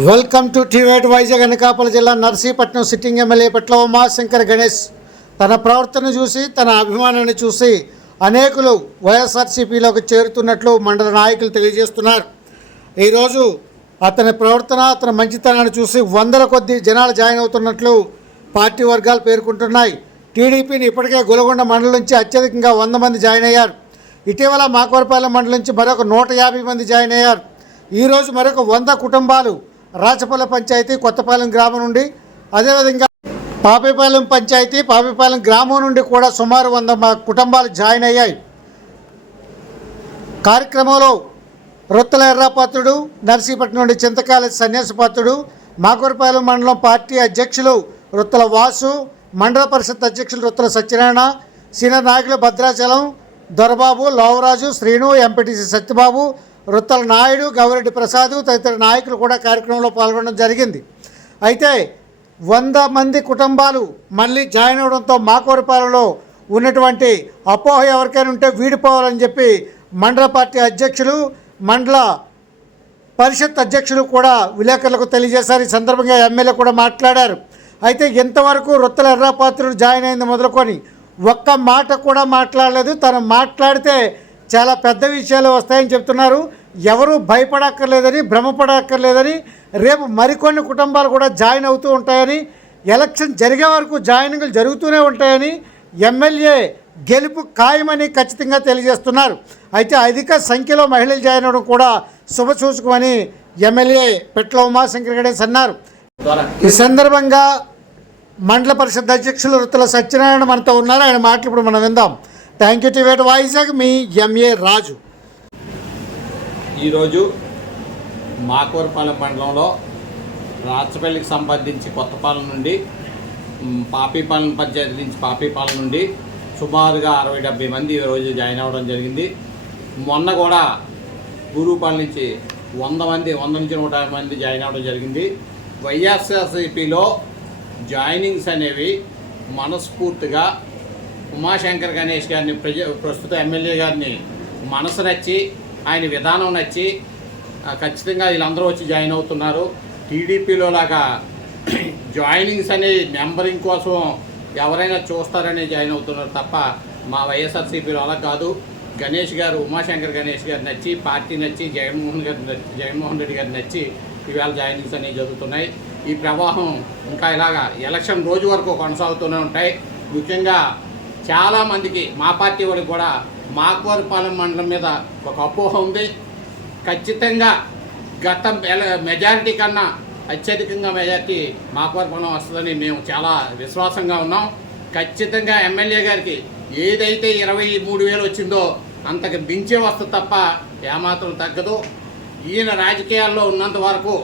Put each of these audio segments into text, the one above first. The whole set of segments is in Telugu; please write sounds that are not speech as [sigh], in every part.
వెల్కమ్ టు టీవేట్ వైజాగ్ అనకాపల్లి జిల్లా నర్సీపట్నం సిట్టింగ్ ఎమ్మెల్యే పెట్ల ఉమాశంకర్ గణేష్. తన ప్రవర్తన చూసి తన అభిమానాన్ని చూసి అనేకులు వైఎస్ఆర్సీపీలోకి చేరుతున్నట్లు మండల నాయకులు తెలియజేస్తున్నారు. ఈరోజు అతని ప్రవర్తన అతని మంచితనాన్ని చూసి వందల కొద్ది జనాలు జాయిన్ అవుతున్నట్లు పార్టీ వర్గాలు పేర్కొంటున్నాయి. టీడీపీని ఇప్పటికే గులగొండ మండలం నుంచి అత్యధికంగా వంద మంది జాయిన్ అయ్యారు. ఇటీవల మాకవరపాలెం మండలం నుంచి మరొక నూట యాభై మంది జాయిన్ అయ్యారు. ఈరోజు మరొక వంద కుటుంబాలు రాచపల్లె పంచాయతీ కొత్తపాలెం గ్రామం నుండి అదేవిధంగా పాపేపాలెం పంచాయతీ పాపేపాలెం గ్రామం నుండి కూడా సుమారు వంద కుటుంబాలు జాయిన్ అయ్యాయి. కార్యక్రమంలో రొత్తల ఎర్రాపాత్రుడు నర్సీపట్నం నుండి చింతకాల సన్యాసపాత్రుడు మాకూరపాలెం మండలం పార్టీ అధ్యక్షులు రొత్తల వాసు మండల పరిషత్ అధ్యక్షులు రొత్తల సత్యనారాయణ సీనియర్ నాయకులు భద్రాచలం దొరబాబు లావురాజు శ్రీను ఎంపీటీసీ సత్యబాబు రొత్తల నాయుడు గౌరెడ్డి ప్రసాద్ తదితర నాయకులు కూడా కార్యక్రమంలో పాల్గొనడం జరిగింది. అయితే వంద మంది కుటుంబాలు మళ్ళీ జాయిన్ అవడంతో మాకోరిపాలెంలో ఉన్నటువంటి అపోహ ఎవరికైనా ఉంటే వీడిపోవాలని చెప్పి మండల పార్టీ అధ్యక్షులు మండల పరిషత్ అధ్యక్షులు కూడా విలేకరులకు తెలియజేశారు. ఈ సందర్భంగా ఎమ్మెల్యే కూడా మాట్లాడారు. అయితే ఇంతవరకు రొత్తల ఎర్రాపాత్రుడు జాయిన్ అయింది మొదలుకొని ఒక్క మాట కూడా మాట్లాడలేదు. తను మాట్లాడితే చాలా పెద్ద విషయాలు వస్తాయని చెప్తున్నారు. ఎవరు భయపడక్కర్లేదని భ్రమపడక్కర్లేదని రేపు మరికొన్ని కుటుంబాలు కూడా జాయిన్ అవుతూ ఉంటాయని ఎలక్షన్ జరిగే వరకు జాయినింగ్లు జరుగుతూనే ఉంటాయని ఎమ్మెల్యే గెలుపు ఖాయమని ఖచ్చితంగా తెలియజేస్తున్నారు. అయితే అధిక సంఖ్యలో మహిళలు జాయిన్ అవ్వడం కూడా శుభసూచకమని ఎమ్మెల్యే పెట్ల ఉమాశంకర్ గణేష్ అన్నారు. ఈ సందర్భంగా మండల పరిషత్ అధ్యక్షులు రుతుల సత్యనారాయణ మనతో ఉన్నారు. ఆయన మాటలు ఇప్పుడు మనం విందాం. థ్యాంక్ యూ టివేట్ వైజాగ్ మీ ఎంఏ రాజు. ఈరోజు మాకూరపాలెం మండలంలో రాచపల్లికి సంబంధించి కొత్తపాలెం నుండి పాపీపాలెం పంచాయతీ నుంచి పాపీపాలెం నుండి సుమారుగా అరవై డెబ్బై మంది ఈరోజు జాయిన్ అవ్వడం జరిగింది. మొన్న కూడా గురుపాలెం నుంచి వంద మంది వంద నుంచి నూట యాభై మంది జాయిన్ అవ్వడం జరిగింది. వైఎస్ఆర్సీపీలో జాయినింగ్స్ అనేవి మనస్ఫూర్తిగా ఉమాశంకర్ గణేష్ గారిని ప్రజ ప్రస్తుత ఎమ్మెల్యే గారిని మనసు నచ్చి ఆయన విధానం నచ్చి ఖచ్చితంగా వీళ్ళందరూ వచ్చి జాయిన్ అవుతున్నారు. టీడీపీలో లాగా [clears throat] జాయినింగ్స్ అనే నెంబరింగ్ కోసం ఎవరైనా చూస్తారని జాయిన్ అవుతున్నారు తప్ప మా వైఎస్ఆర్సీపీలో అలా కాదు. గణేష్ గారు ఉమాశంకర్ గణేష్ గారు నచ్చి పార్టీ నచ్చి జగన్మోహన్ గారు నచ్చి జగన్మోహన్ రెడ్డి గారు నచ్చి ఇవాళ జాయినింగ్స్ అనేవి జరుగుతున్నాయి. ఈ ప్రవాహం ఇంకా ఇలాగా ఎలక్షన్ రోజు వరకు కొనసాగుతూనే ఉంటాయి. ముఖ్యంగా చాలామందికి మా పార్టీ వాళ్ళకి కూడా మాకవరపాలెం మండలం మీద ఒక అపోహ ఉంది. ఖచ్చితంగా గత మెజారిటీ కన్నా అత్యధికంగా మెజారిటీ మాకవరపాలెం వస్తుందని మేము చాలా విశ్వాసంగా ఉన్నాం. ఖచ్చితంగా ఎమ్మెల్యే గారికి ఏదైతే ఇరవై మూడు వేలు వచ్చిందో అంతకు మించే వస్తుంది తప్ప ఏమాత్రం తగ్గదు. ఈయన రాజకీయాల్లో ఉన్నంత వరకు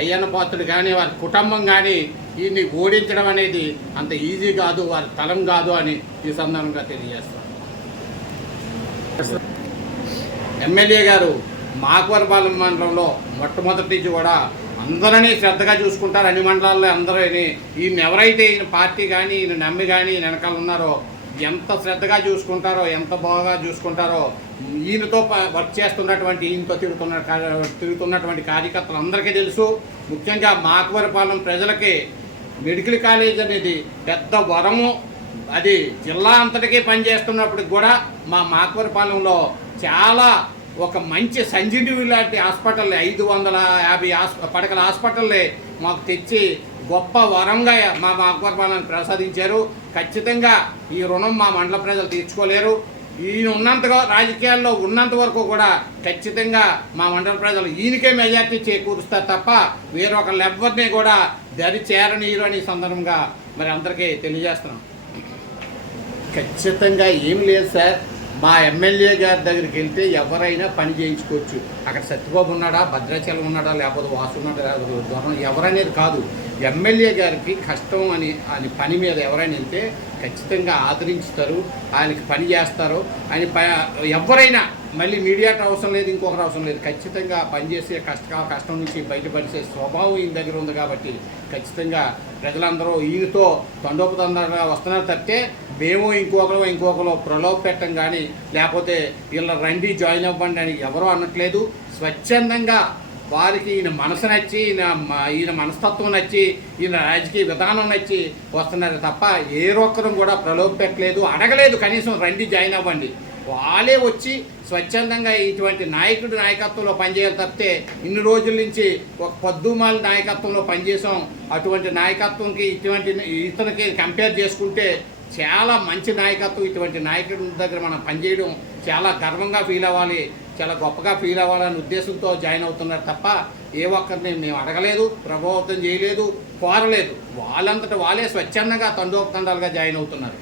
అయ్యన్న పాత్రుడు కానీ వారి కుటుంబం కానీ ఈయన్ని ఓడించడం అనేది అంత ఈజీ కాదు వారి తలం కాదు అని ఈ సందర్భంగా తెలియజేస్తాం ఎమ్మెల్యే గారు మాకువరపాలెం మండలంలో మొట్టమొదటి నుంచి కూడా అందరినీ శ్రద్ధగా చూసుకుంటారు. అన్ని మండలాల్లో అందరూ ఈయన ఎవరైతే ఈయన పార్టీ కానీ ఈయన నమ్మి కానీ ఈయన వెనకాల ఉన్నారో ఎంత శ్రద్ధగా చూసుకుంటారో ఎంత బాగా చూసుకుంటారో ఈయనతో ప- వర్క్ చేస్తున్నటువంటి ఈయనతో తిరుగుతున్న తిరుగుతున్నటువంటి కార్యకర్తలు అందరికీ తెలుసు. ముఖ్యంగా మాకువరపాలెం ప్రజలకి మెడికల్ కాలేజ్ అనేది పెద్ద వరము. అది జిల్లా అంతటికీ పనిచేస్తున్నప్పటికి కూడా మా మాకవరపాలెంలో చాలా ఒక మంచి సంజీవి లాంటి హాస్పిటల్ ఐదు వందల యాభై హాస్ పడకల హాస్పిటల్ని మాకు తెచ్చి గొప్ప వరంగా మా మాకవరపాలెం ప్రసాదించారు. ఖచ్చితంగా ఈ రుణం మా మండల ప్రజలు తీర్చుకోలేరు. ఈయన ఉన్నంతగా రాజకీయాల్లో ఉన్నంత వరకు కూడా ఖచ్చితంగా మా మండల ప్రజలు ఈయనకే మెజార్టీ చేకూరుస్తారు తప్ప వేరొకళ్ళు ఎవరిని కూడా దరి చేరనీయరు అనే సందర్భంగా మరి అందరికీ తెలియజేస్తున్నాం. ఖచ్చితంగా ఏం లేదు సార్. మా ఎమ్మెల్యే గారి దగ్గరికి వెళ్తే ఎవరైనా పని చేయించుకోవచ్చు. అక్కడ సత్యబాబు ఉన్నాడా భద్రాచలం ఉన్నాడా లేకపోతే వాసు ఉన్నాడా లేకపోతే దూరం ఎవరనేది కాదు. ఎమ్మెల్యే గారికి కష్టం అని అని పని మీద ఎవరైనా వెళ్తే ఖచ్చితంగా ఆదరించుతారు. ఆయనకి పని చేస్తారు. ఆయన ప ఎవరైనా మళ్ళీ మీడియాకి అవసరం లేదు ఇంకొకరు అవసరం లేదు. ఖచ్చితంగా పనిచేసే కష్ట కష్టం నుంచి బయటపడిసే స్వభావం ఈయన దగ్గర ఉంది కాబట్టి ఖచ్చితంగా ప్రజలందరూ ఈయనతో తండోపతండగా వస్తున్నారు తప్పితే మేము ఇంకొకరు ఇంకొకరు ప్రలోభ పెట్టం కానీ లేకపోతే వీళ్ళ రండి జాయిన్ అవ్వండి అని ఎవరూ అనట్లేదు. స్వచ్ఛందంగా వారికి ఈయన మనసు నచ్చి ఈయన ఈయన మనస్తత్వం నచ్చి ఈయన రాజకీయ విధానం నచ్చి వస్తున్నారు తప్ప ఏ ఒక్కరూ కూడా ప్రలోభ పెట్టలేదు అడగలేదు కనీసం రండి జాయిన్ అవ్వండి. వాళ్ళే వచ్చి స్వచ్ఛందంగా ఇటువంటి నాయకుడి నాయకత్వంలో పనిచేయాలి తప్పితే ఇన్ని రోజుల నుంచి ఒక పొద్దుమాల నాయకత్వంలో పనిచేసాం. అటువంటి నాయకత్వంకి ఇటువంటి ఇతనికి కంపేర్ చేసుకుంటే చాలా మంచి నాయకత్వం ఇటువంటి నాయకుడి దగ్గర మనం పనిచేయడం చాలా గర్వంగా ఫీల్ అవ్వాలి చాలా గొప్పగా ఫీల్ అవ్వాలనే ఉద్దేశంతో జాయిన్ అవుతున్నారు తప్ప ఏ ఒక్కరిని మేము అడగలేదు ప్రభావితం చేయలేదు కోరలేదు. వాళ్ళంతటా వాళ్ళే స్వచ్ఛందంగా తండోపతండాలుగా జాయిన్ అవుతున్నారు.